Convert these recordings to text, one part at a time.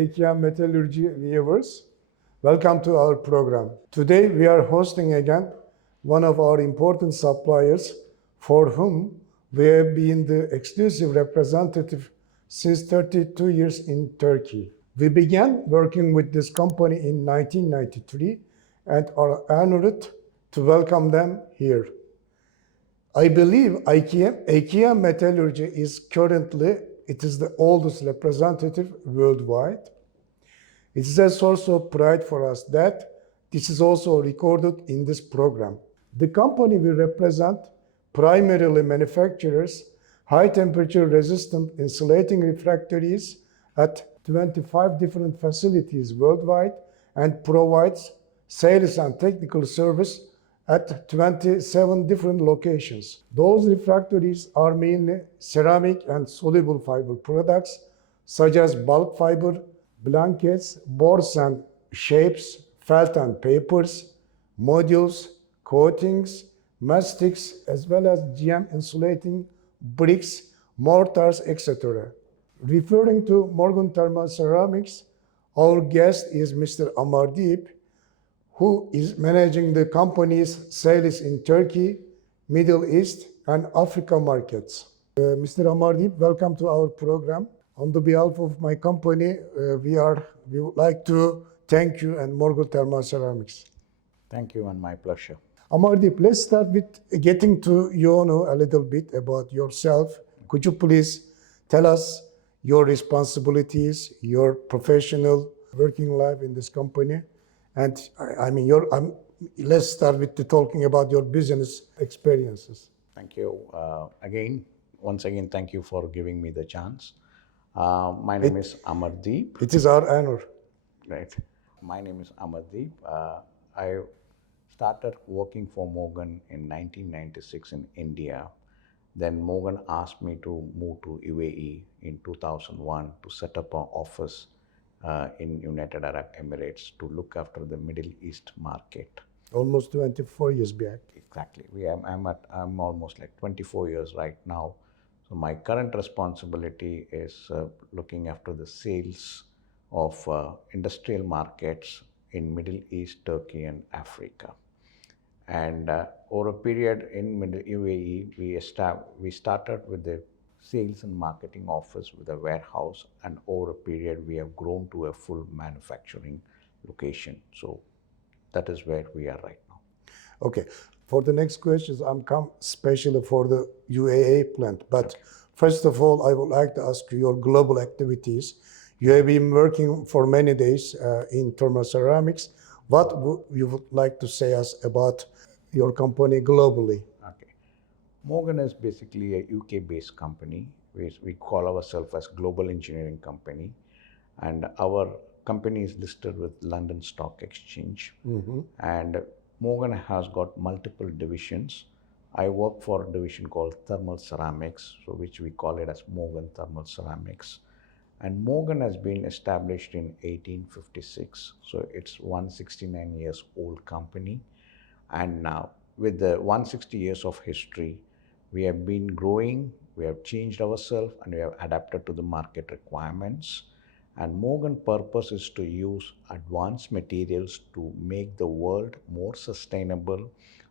AKM Metalurji viewers. Welcome to our program. Today we are hosting again one of our important suppliers for whom we have been the exclusive representative since 32 years in Turkey. We began working with this company in 1993 and are honored to welcome them here. I believe AKM Metalurji is currently the oldest representative worldwide. It is a source of pride for us that this is also recorded in this program. The company we represent primarily manufactures high-temperature resistant insulating refractories at 25 different facilities worldwide and provides sales and technical service at 27 different locations. Those refractories are mainly ceramic and soluble fiber products such as bulk fiber, blankets, boards and shapes, felt and papers, modules, coatings, mastics, as well as GM insulating bricks, mortars, etc. Referring to Morgan Thermal Ceramics, our guest is Mr. Amar Deep, who is managing the company's sales in Turkey, Middle East, and Africa markets. Mr. Amar Deep, welcome to our program. On the behalf of my company, we would like to thank you and Morgan Thermal Ceramics. Thank you, and my pleasure. Amar Deep, let's start with getting to know a little bit about yourself. Could you please tell us your responsibilities, your professional working life in this company? And let's start with talking about your business experiences. Thank you. Once again, thank you for giving me the chance. My name is Amar Deep. It is our honor. Right. My name is Amar Deep. I started working for Morgan in 1996 in India. Then Morgan asked me to move to UAE in 2001 to set up an office in United Arab Emirates to look after the Middle East market. Almost 24 years back. Exactly. I'm almost like 24 years right now. So my current responsibility is looking after the sales of industrial markets in Middle East, Turkey, and Africa. And over a period in UAE, we started with the sales and marketing office with a warehouse, and over a period we have grown to a full manufacturing location. So that is where we are right now. Okay. For the next questions, I'm come especially for the UAE plant. But okay. First of all, I would like to ask you your global activities. You have been working for many days in thermal ceramics. What you would like to say us about your company globally? Okay. Morgan is basically a UK-based company. We call ourselves as Global Engineering Company, and our company is listed with London Stock Exchange. Mm-hmm. And Morgan has got multiple divisions. I work for a division called Thermal Ceramics, so which we call it as Morgan Thermal Ceramics. And Morgan has been established in 1856, so it's 169 years old company. And now, with the 160 years of history, we have been growing, we have changed ourselves, and we have adapted to the market requirements. And Morgan's purpose is to use advanced materials to make the world more sustainable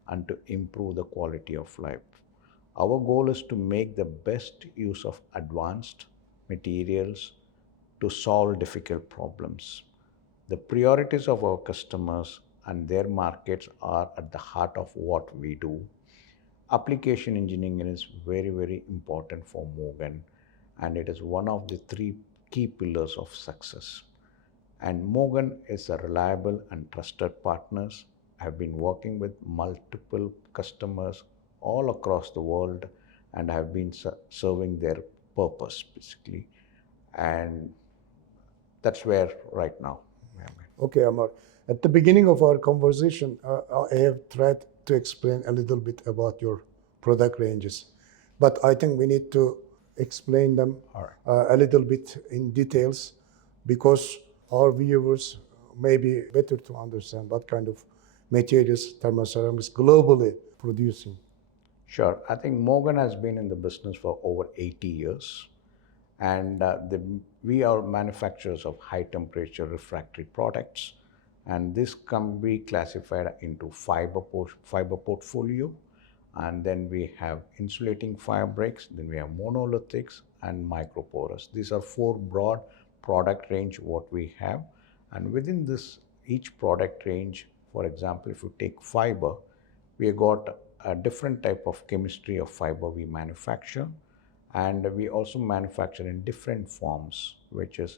and to improve the quality of life. Our goal is to make the best use of advanced materials to solve difficult problems. The priorities of our customers and their markets are at the heart of what we do. Application engineering is very, very important for Morgan, and it is one of the three key pillars of success. And Morgan is a reliable and trusted partners. I have been working with multiple customers all across the world and have been serving their purpose basically. And that's where right now. Okay, Amar. At the beginning of our conversation, I have tried to explain a little bit about your product ranges, but I think we need to explain them a little bit in details because our viewers may be better to understand what kind of materials thermal ceramics globally producing. Sure. I think Morgan has been in the business for over 80 years. And the we are manufacturers of high temperature refractory products, and this can be classified into fiber portfolio, and then we have insulating fabrics, then we have monolithics and microporous. These are four broad product range what we have, and within this each product range, for example, if you take fiber, we have got a different type of chemistry of fiber we manufacture, and we also manufacture in different forms, which is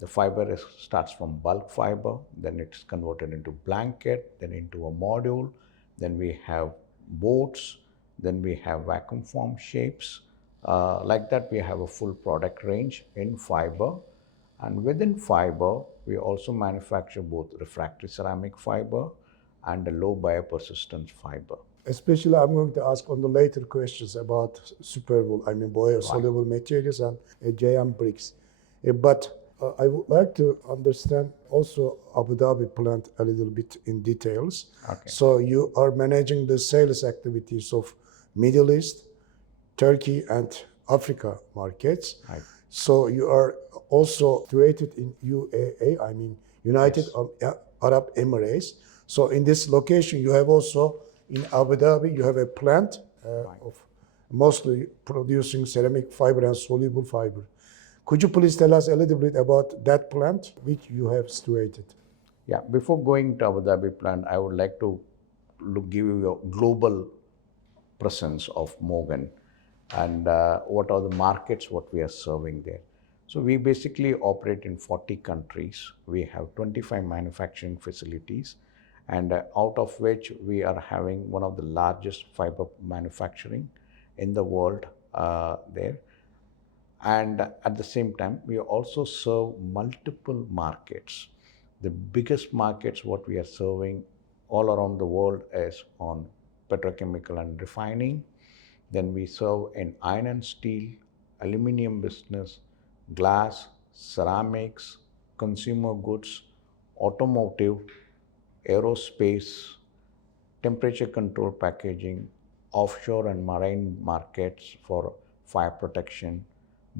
the fiber starts from bulk fiber, then it's converted into blanket, then into a module, then we have boats, then we have vacuum form shapes. Like that, we have a full product range in fiber. And within fiber, we also manufacture both refractory ceramic fiber and a low biopersistence fiber. Especially, I'm going to ask on the later questions about superwool, I mean biosoluble materials and JM bricks. But I would like to understand also Abu Dhabi plant a little bit in details. Okay. So you are managing the sales activities of Middle East, Turkey and Africa markets. Right. So you are also situated in UAE, I mean United Arab Emirates. So in this location, you have also in Abu Dhabi, you have a plant of mostly producing ceramic fiber and soluble fiber. Could you please tell us a little bit about that plant which you have situated? Yeah, before going to Abu Dhabi plant, I would like to give you a global presence of Morgan and what are the markets what we are serving there. So we basically operate in 40 countries. We have 25 manufacturing facilities, and out of which we are having one of the largest fiber manufacturing in the world there. And at the same time, we also serve multiple markets. The biggest markets what we are serving all around the world is on petrochemical and refining. Then we serve in iron and steel, aluminum business, glass, ceramics, consumer goods, automotive, aerospace, temperature control packaging, offshore and marine markets for fire protection,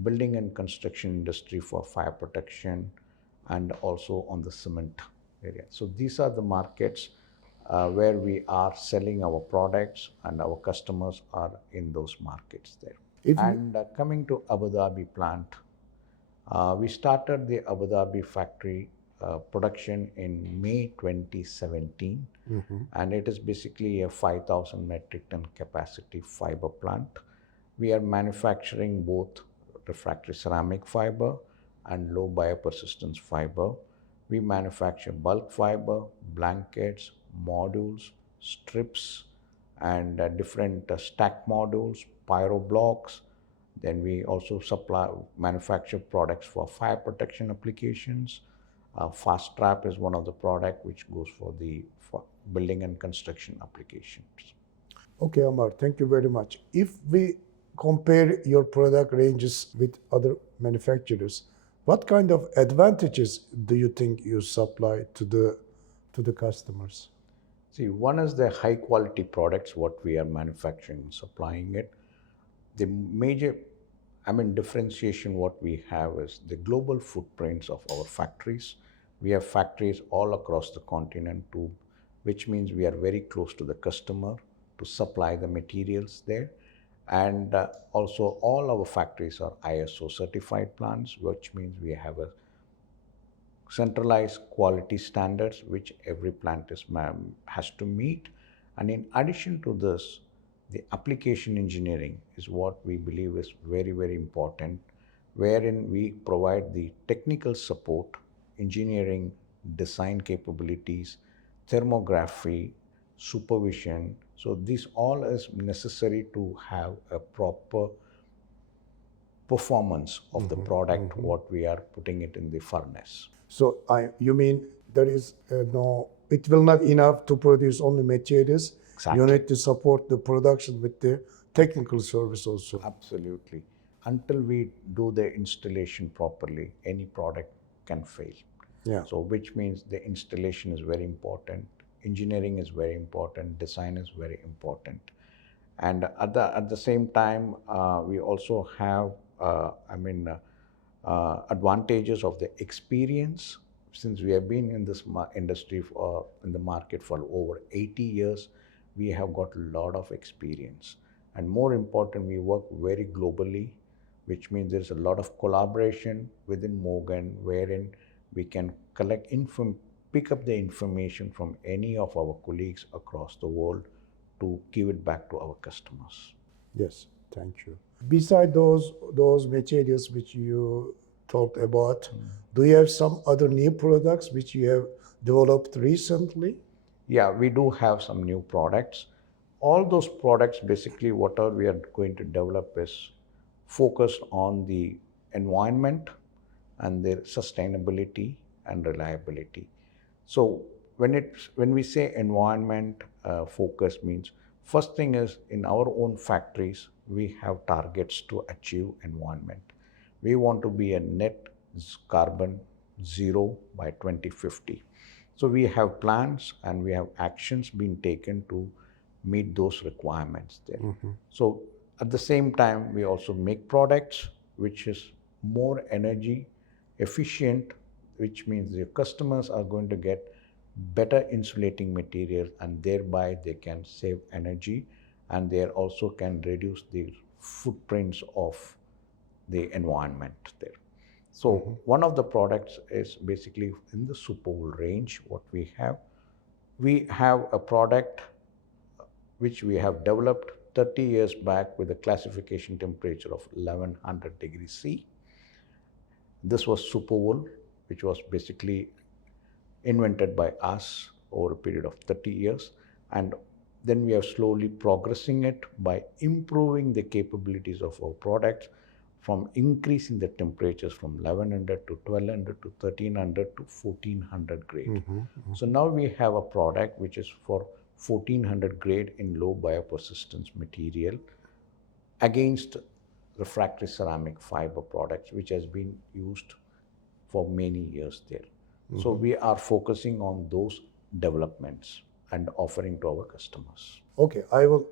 building and construction industry for fire protection, and also on the cement area. So these are the markets where we are selling our products, and our customers are in those markets there. Coming to Abu Dhabi plant, we started the Abu Dhabi factory production in May 2017, and it is basically a 5,000 metric ton capacity fiber plant. We are manufacturing both refractory ceramic fiber and low biopersistence fiber. We manufacture bulk fiber, blankets, modules, strips, and different stack modules, pyro blocks. Then we also manufacture products for fire protection applications. Fast Trap is one of the products which goes for the building and construction applications. Okay, Amar, thank you very much. If we compare your product ranges with other manufacturers, what kind of advantages do you think you supply to the customers? See, one is the high quality products what we are manufacturing and supplying it. The major differentiation what we have is the global footprints of our factories. We have factories all across the continent too, which means we are very close to the customer to supply the materials there. And also all our factories are ISO certified plants, which means we have a centralized quality standards which every plant has to meet. And in addition to this, the application engineering is what we believe is very, very important, wherein we provide the technical support, engineering, design capabilities, thermography, supervision. So this all is necessary to have a proper performance of the product, what we are putting it in the furnace. So you mean there is it will not enough to produce only materials. Exactly. You need to support the production with the technical service also. Absolutely. Until we do the installation properly, any product can fail. Yeah. So which means the installation is very important, engineering is very important, design is very important. And at the same time, we also have advantages of the experience. Since we have been in this industry for, in the market for over 80 years, we have got a lot of experience. And more important, we work very globally, which means there's a lot of collaboration within Morgan, wherein we can pick up the information from any of our colleagues across the world to give it back to our customers. Yes, thank you. Beside those materials which you talked about, do you have some other new products which you have developed recently? Yeah, we do have some new products. All those products, basically, whatever we are going to develop is focused on the environment and their sustainability and reliability. So when we say environment focus means, first thing is in our own factories, we have targets to achieve environment. We want to be a net carbon zero by 2050. So we have plans and we have actions being taken to meet those requirements there. So at the same time, we also make products which is more energy efficient, which means your customers are going to get better insulating material and thereby they can save energy and they also can reduce the footprints of the environment there. So one of the products is basically in the Superwool range. What we have a product which we have developed 30 years back with a classification temperature of 1100 degrees C. This was Superwool, which was basically invented by us over a period of 30 years. And then we are slowly progressing it by improving the capabilities of our products, from increasing the temperatures from 1100 to 1200 to 1300 to 1400 grade. So now we have a product which is for 1400 grade in low biopersistence material against refractory ceramic fiber products, which has been used for many years there. So we are focusing on those developments and offering to our customers. Okay, I will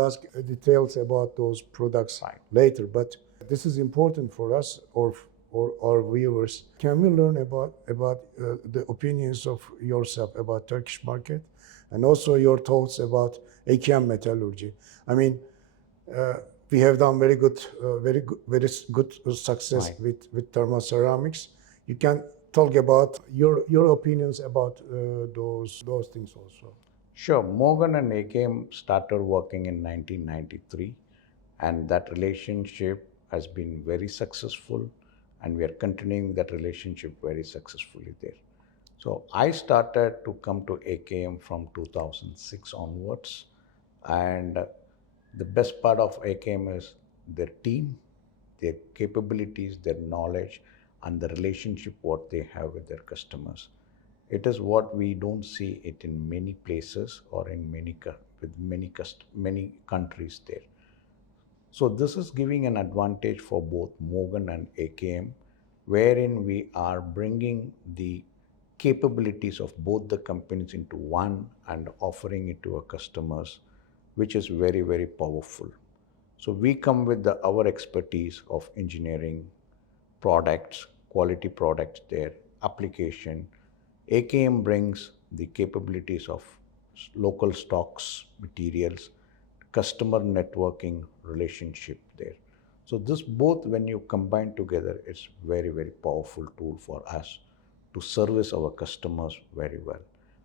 ask details about those products later, but this is important for us or our viewers. Can we learn about the opinions of yourself about Turkish market and also your thoughts about AKM Metalurji? I mean, we have done very good success with thermal ceramics. You can talk about your opinions about those things also. Sure. Morgan and AKM started working in 1993, and that relationship has been very successful, and we are continuing that relationship very successfully there. So I started to come to AKM from 2006 onwards, and the best part of AKM is their team, their capabilities, their knowledge, and the relationship what they have with their customers. It is what we don't see it in many places or in many countries there. So this is giving an advantage for both Morgan and AKM, wherein we are bringing the capabilities of both the companies into one and offering it to our customers, which is very, very powerful. So we come with our expertise of engineering, products, quality products there, application. AKM brings the capabilities of local stocks, materials, customer networking relationship there. So this both, when you combine together, it's very, very powerful tool for us to service our customers very well.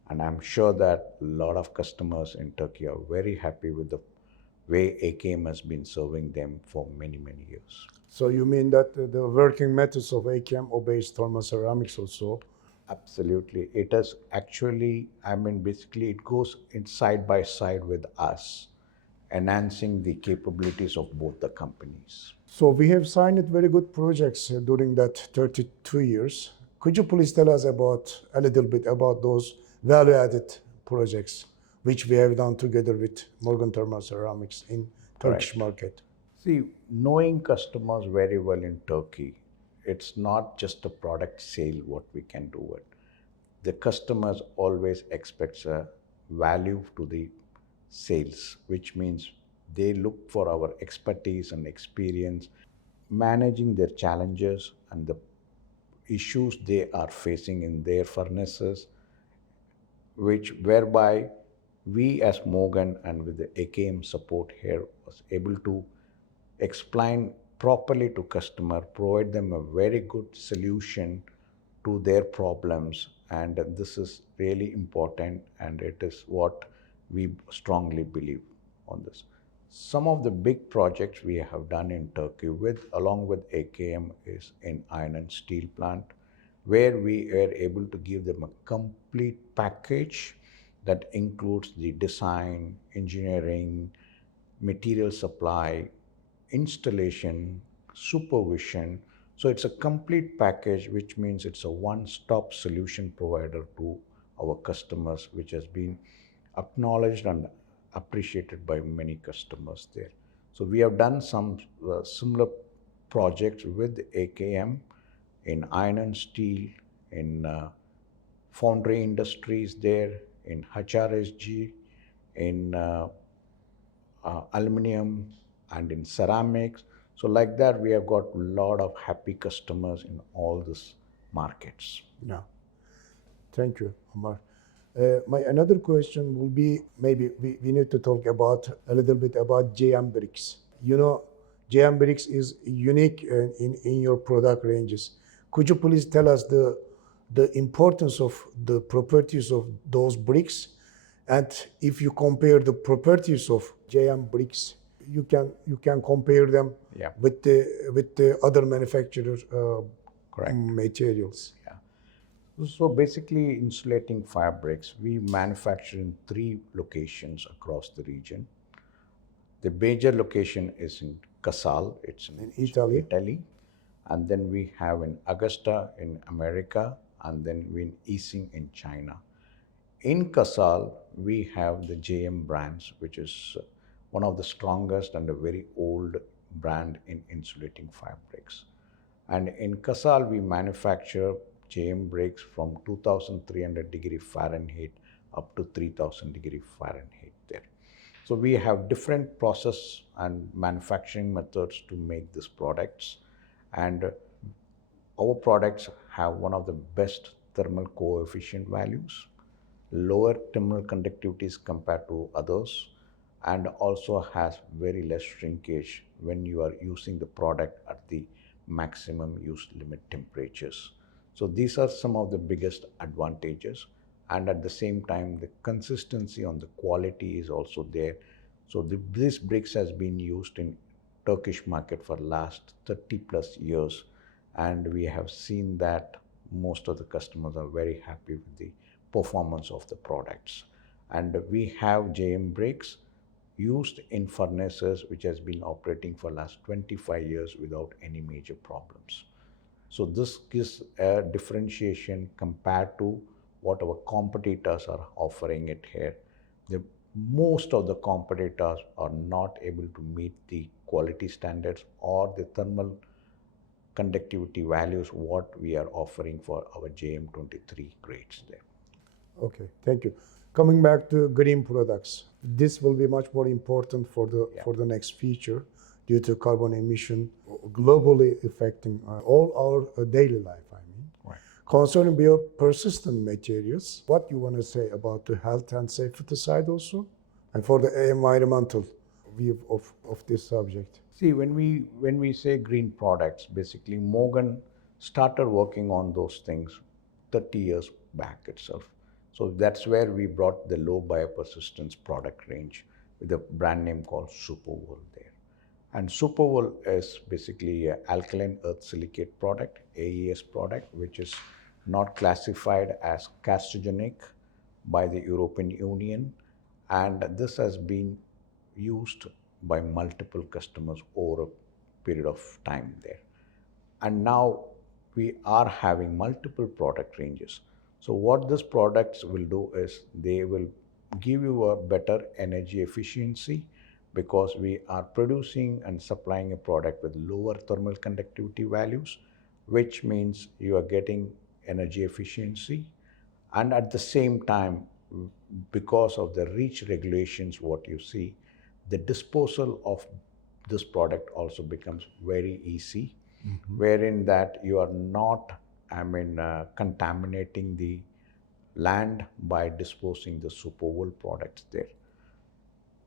And I'm sure that a lot of customers in Turkey are very happy with the way AKM has been serving them for many, many years. So you mean that the working methods of AKM obeys thermal ceramics also? Absolutely. It is actually, basically it goes in side by side with us, enhancing the capabilities of both the companies. So we have signed very good projects during that 32 years. Could you please tell us a little bit about those value-added projects which we have done together with Morgan Thermal Ceramics in Turkish market? See, knowing customers very well in Turkey, it's not just a product sale what we can do it. The customers always expect a value to the sales, which means they look for our expertise and experience. managing their challenges and the issues they are facing in their furnaces, which whereby we as Morgan and with the AKM support here was able to explain properly to customer, provide them a very good solution to their problems, and this is really important, and it is what we strongly believe on this. Some of the big projects we have done in Turkey with along with AKM is in iron and steel plant, where we are able to give them a complete package that includes the design, engineering, material supply, installation, supervision. So it's a complete package, which means it's a one-stop solution provider to our customers, which has been acknowledged and appreciated by many customers there. So we have done some similar projects with AKM in iron and steel, in foundry industries there, in HRSG, in aluminum, and in ceramics. So like that, we have got a lot of happy customers in all these markets. Yeah. Thank you, Amar. My another question will be, maybe we need to talk about a little bit about JM Bricks. You know, JM Bricks is unique in your product ranges. Could you please tell us the importance of the properties of those bricks, and if you compare the properties of JM Bricks, you can compare them Yeah. with the other manufacturers' Correct. materials. Yeah. So basically, insulating fabrics, we manufacture in 3 locations across the region. The major location is in Casal, it's in Italy. And then we have in Augusta in America, and then we in Easing in China. In Casal, we have the JM brands, which is one of the strongest and a very old brand in insulating fabrics. And in Casal, we manufacture JM bricks from 2300 degree Fahrenheit up to 3000 degree Fahrenheit there. So we have different process and manufacturing methods to make these products, and our products have one of the best thermal coefficient values, lower thermal conductivities compared to others, and also has very less shrinkage when you are using the product at the maximum use limit temperatures. So these are some of the biggest advantages, and at the same time the consistency on the quality is also there. So this bricks has been used in Turkish market for last 30 plus years, and we have seen that most of the customers are very happy with the performance of the products. And we have JM bricks used in furnaces which has been operating for last 25 years without any major problems. So this gives a differentiation compared to what our competitors are offering it here. Most of the competitors are not able to meet the quality standards or the thermal conductivity values what we are offering for our JM23 grades there. Okay, thank you. Coming back to green products, this will be much more important for the next future due to carbon emission globally affecting all our daily life. Right. Concerning biopersistent materials, what you want to say about the health and safety side also, and for the environmental view of this subject? See, when we say green products, basically Morgan started working on those things 30 years back itself. So that's where we brought the low biopersistence product range with a brand name called Superwool there. And Superwool is basically an alkaline earth silicate product, AES product, which is not classified as carcinogenic by the European Union. And this has been used by multiple customers over a period of time there. And now we are having multiple product ranges. So what these products will do is they will give you a better energy efficiency, because we are producing and supplying a product with lower thermal conductivity values, which means you are getting energy efficiency. And at the same time, because of the REACH regulations, what you see, the disposal of this product also becomes very easy, wherein that you are not, contaminating the land by disposing the superwool products there.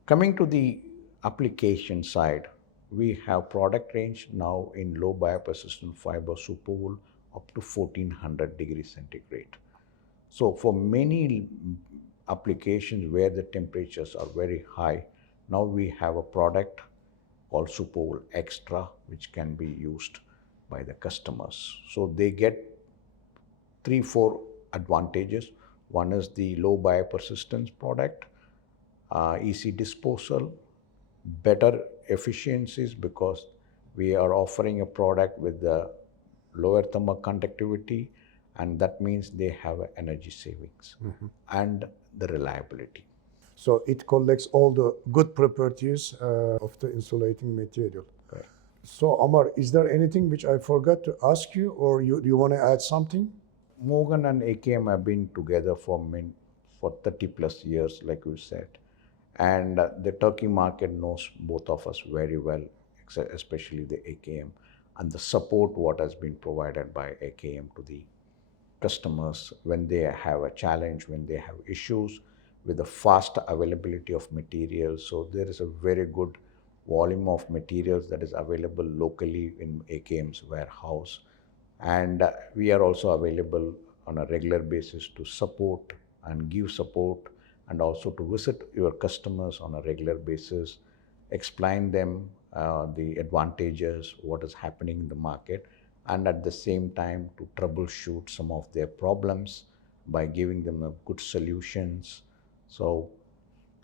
Coming to the application side, we have product range now in low biopersistent fiber superwool up to 1400 degrees centigrade. So for many applications where the temperatures are very high, now we have a product called superwool extra, which can be used by the customers. So they get 3-4 advantages. One is the low biopersistence product, easy disposal, better efficiencies because we are offering a product with the lower thermal conductivity, and that means they have energy savings and the reliability. So it collects all the good properties of the insulating material. Correct. So Amar, is there anything which I forgot to ask you, or you want to add something? Morgan and AKM have been together for 30 plus years, like you said. And the Turkey market knows both of us very well, especially the AKM, and the support what has been provided by AKM to the customers when they have a challenge, when they have issues with the fast availability of materials. So there is a very good volume of materials that is available locally in AKM's warehouse. And we are also available on a regular basis to support and give support, and also to visit your customers on a regular basis, explain them the advantages, what is happening in the market, and at the same time to troubleshoot some of their problems by giving them a good solutions. So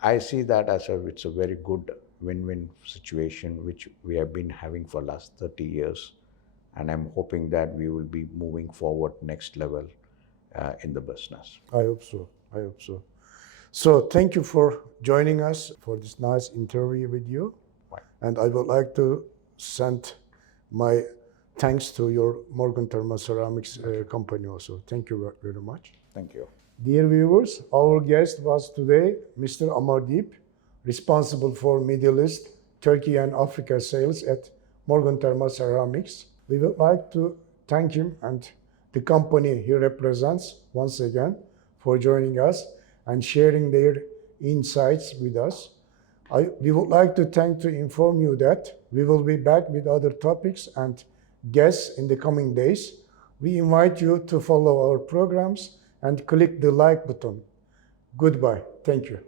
I see that as it's a very good win-win situation which we have been having for last 30 years. And I'm hoping that we will be moving forward next level in the business. I hope so. I hope so. So thank you for joining us for this nice interview with you. Right. And I would like to send my thanks to your Morgan Thermal Ceramics company also. Thank you very much. Thank you. Dear viewers, our guest was today Mr. Amar Deep, responsible for Middle East, Turkey and Africa sales at Morgan Thermal Ceramics. We would like to thank him and the company he represents once again for joining us and sharing their insights with us. We would like to inform you that we will be back with other topics and guests in the coming days. We invite you to follow our programs and click the like button. Goodbye. Thank you.